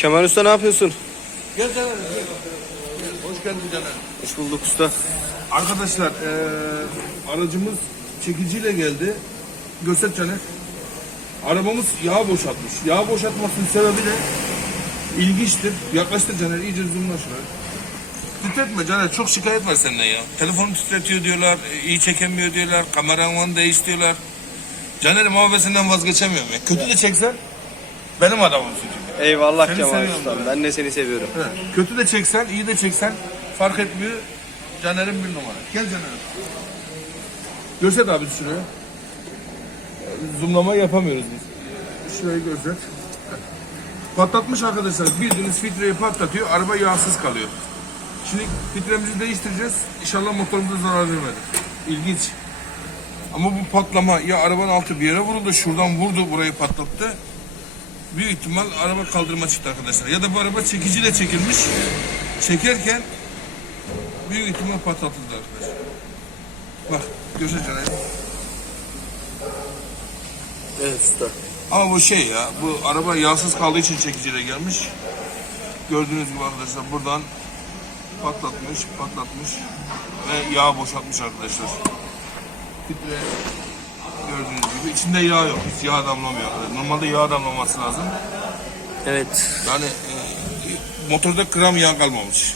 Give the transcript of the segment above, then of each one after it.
Kemal Usta ne yapıyorsun? Gel Caner. Hoş geldin Caner. Hoş bulduk usta. Arkadaşlar eee, aracımız çekiciyle geldi. Göster Caner. Arabamız yağ boşaltmış. Yağ boşaltmasının sebebi de ilginçtir. Yaklaştır Caner iyice zoomla şuraya. Titretme Caner çok şikayet var senden ya. Telefonu titretiyor diyorlar, iyi çekemiyor diyorlar, kameramanı değiş diyorlar. Caner'in muhabbetinden vazgeçemiyorum ya. Kötü de çeksen benim adamımsın çünkü. Eyvallah Seni Kemal seviyorum Usta. ben. De seni seviyorum. He, Kötü de çeksen, iyi de çeksen fark etmiyor. Caner'in bir numara. Gel Caner. Göster abi şuraya. Zoomlama yapamıyoruz biz. Şurayı göster. Patlatmış arkadaşlar. Bildiğiniz filtreyi patlatıyor. Araba yağsız kalıyor. Şimdi filtremizi değiştireceğiz. İnşallah motorumuza zarar vermedi. İlginç. Ama bu patlama ya arabanın altı bir yere vuruldu. Şuradan vurdu burayı patlattı. Büyük ihtimal araba kaldırıma çıktı arkadaşlar. Ya da bu araba çekiciyle çekilmiş. Çekerken büyük ihtimal patlatıldı arkadaşlar. Bak göstereceğim. Evet usta. Ama bu şey ya, bu araba yağsız kaldığı için çekiciyle gelmiş. Gördüğünüz gibi arkadaşlar buradan patlatmış, patlatmış ve yağ boşaltmış arkadaşlar. Gibi içinde yağ yok, hiç yağ damlamıyor. arkadaşlar. Normalde yağ damlaması lazım. Evet. Yani e, motorda gram yağ kalmamış.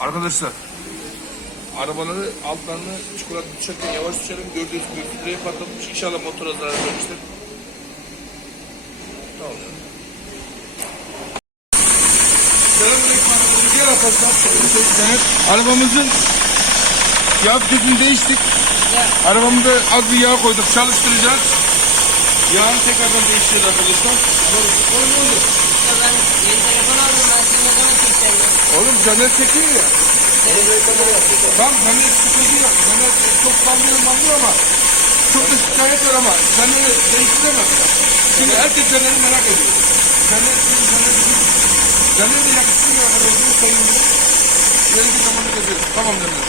Arkadaşlar arabaları altlarını çikolata düşerken yavaş düşelim gördüğünüz gibi filtreyi patlatmış. İnşallah motora zarar vermiştir. Tamam. Selamünaleyküm arkadaşlar. Caner. Arabamızın yağ filtresini değiştik. Arabamıza az bir yağ koyduk. Çalıştıracağız. Yağını tekrardan değiştireceğiz arkadaşlar. Oğlum ne oldu? Ya ben yeni telefon aldım ben senin zaman çekeceğim? Oğlum Caner çekiyor ya. Tamam Caner sıkıntı yok. Caner çok sallıyor mallıyor ama çok da şikayet var ama Caner'i değiştiremez. Şimdi herkes Caner'i merak ediyor. Caner, Caner, Caner de yakışıklı arkadaşımız sayın bir zamanı geziyor. Tamam Caner.